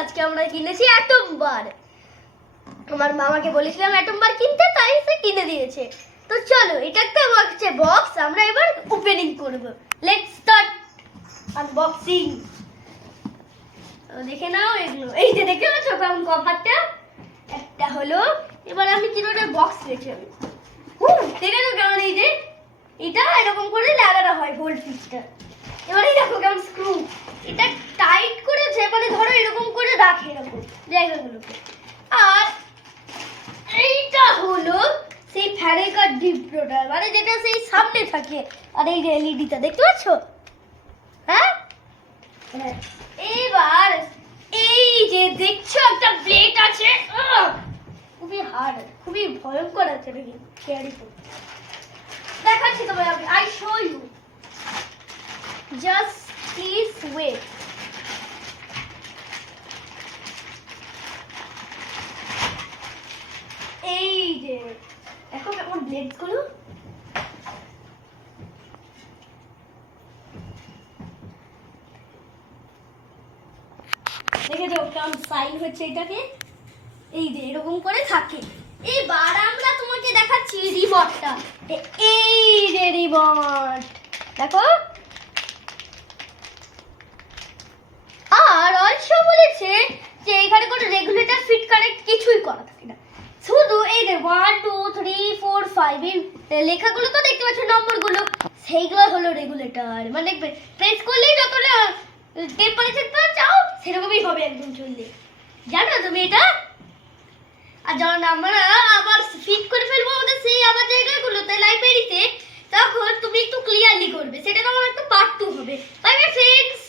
আজকে আমরা কিনেছি অ্যাটম বার। আমার মামাকে বলেছিলাম অ্যাটম বার কিনতে, তাই সে কিনে দিয়েছে। তো চলো, এটা একটা বক্স, আমরা এবার ওপেনিং করব। Let's start unboxing. দেখে নাও এগুলো, এই যে দেখতে পাচ্ছ কেমন কভারটা একটা হলো। এবার আমি তিনটা বক্স রেখে আমি দেখে নাও কেমন, এই যে এটা এরকম করে লাগানো হয় হোল পিসটা। এবার এই দেখো কেমন স্ক্রু, এটা টাইট করেছে, মানে ধরো এরকম করে রাখে এরকম জায়গাগুলোকে। আর এইটা হলো সেই ফ্যারেকার ডিপ্রোটা, মানে যেটা সেই সামনে থাকে। আর এই যে এলইডিটা দেখতে পাচ্ছ, হ্যাঁ। এবার এই যে দেখছো একটা প্লেট আছে, খুবই হার্ড, খুবই ভয়ঙ্কর আছে, নাকি ক্যারি করতে। দেখাচ্ছি তোমায়, আমি I show you, just please wait. এই যে দেখো কেমন ব্লেডস গুলো, দেখে যাও কেমন সাইন হচ্ছে এটাকে, এই যে এরকম করে থাকে। এবার আমরা তোমাকে দেখাচ্ছি রিমোটটা, এই যে রিমোট দেখো। আর অলসো বলেছে যে এখানে কোনো রেগুলেটর ফিট কানেক্ট কিছুই করা থাকে না, শুধু এই যে 1 2 3 4 5 এই লেখাগুলো তো দেখতে পাচ্ছ, নম্বরগুলো, সেইগুলো হলো রেগুলেটর। মানে দেখবে প্রেস করলেই যতটা টেম্পারেচার চাও সেরকমই হবে একদম চললে, জানো তুমি এটা। আর যখন আমরা আবার ফিট করে ফেলবো আমাদের সেই আবার জায়গাগুলোতে লাইব্রেরিতে, তখন তুমি একটু ক্লিয়ারলি করবে, সেটা তোমার একটা পার্ট 2 হবে। Bye bye friends.